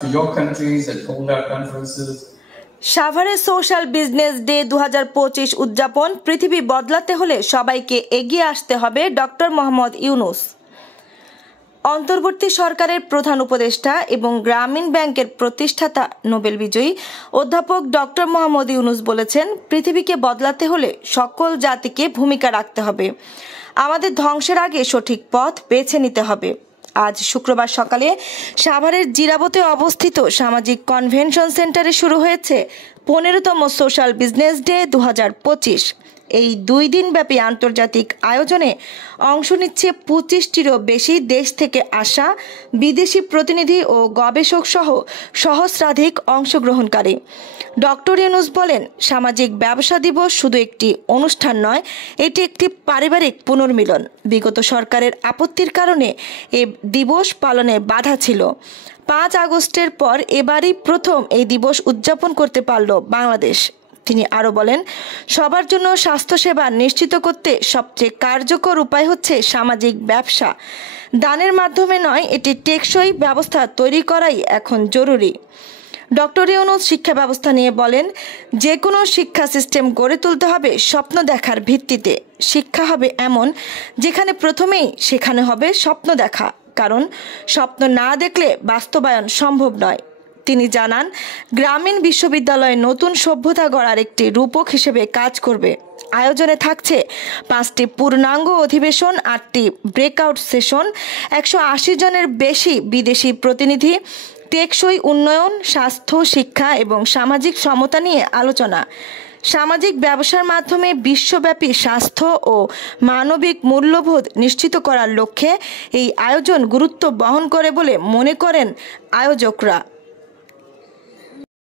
to your countries and hold our conferences. সাভারে social business day 2025 উদযাপন। পৃথিবী বদলাতে হলে সবাইকে এগিয়ে আসতে হবে। ডক্টর মোহাম্মদ ইউনূস। অন্তর্বর্তী সরকারের প্রধান উপদেষ্টা এবং গ্রামীণ ব্যাংকের প্রতিষ্ঠাতা নোবেল বিজয়ী অধ্যাপক ডক্টর মোহাম্মদ ইউনূস বলেছেন, পৃথিবীকে বদলাতে হলে সকল জাতিকে ভূমিকা রাখতে হবে। আমাদের ধ্বংসের আগে সঠিক পথ বেছে নিতে হবে। আজ শুক্রবার সকালে সাভারের জিরাবতে অবস্থিত সামাজিক কনভেনশন সেন্টারে শুরু হয়েছে 15তম সোশ্যাল বিজনেস ডে 2025। এই 2 দিনব্যাপী আন্তর্জাতিক আয়োজনে অংশ নিচ্ছে 25টিরও বেশি দেশ থেকে আসা বিদেশি প্রতিনিধি ও গবেষক সহ সহস্রাধিক অংশগ্রহণকারী। ডক্টর ইউনূস বলেন, সামাজিক ব্যবসা দিবস শুধু একটি অনুষ্ঠান নয়, এটি একটি পারিবারিক পুনর্মিলন। বিগত সরকারের আপত্তির কারণে এ দিবস পালনে বাধা ছিল। 5 আগস্টের পর এবারই প্রথম এই দিবস উদযাপন করতে পারল বাংলাদেশ। তিনি আরও বলেন, সবার জন্য স্বাস্থ্যসেবা নিশ্চিত করতে সবচেয়ে কার্যকর উপায় হচ্ছে সামাজিক ব্যবসা। দানের মাধ্যমে নয়, এটি টেকসই ব্যবস্থা তৈরি করাই এখন জরুরি। ডক্টর ইউনূস শিক্ষা ব্যবস্থা নিয়ে বলেন, যে কোনো শিক্ষা সিস্টেম গড়ে তুলতে হবে স্বপ্ন দেখার ভিত্তিতে। শিক্ষা হবে এমন যেখানে প্রথমেই শেখানো হবে স্বপ্ন দেখা, কারণ স্বপ্ন না দেখলে বাস্তবায়ন সম্ভব নয়। তিনি জানান, গ্রামীণ বিশ্ববিদ্যালয়ে নতুন সভ্যতা গড়ার একটি রূপক হিসেবে কাজ করবে। আয়োজনে থাকছে 5টি পূর্ণাঙ্গ অধিবেশন, 8টি ব্রেকআউট সেশন, 180 জনের বেশি বিদেশি প্রতিনিধি, টেকসই উন্নয়ন, স্বাস্থ্য, শিক্ষা এবং সামাজিক সমতা নিয়ে আলোচনা। সামাজিক ব্যবসার মাধ্যমে বিশ্বব্যাপী স্বাস্থ্য ও মানবিক মূল্যবোধ নিশ্চিত করার লক্ষ্যে এই আয়োজন গুরুত্ব বহন করে বলে মনে করেন আয়োজকরা।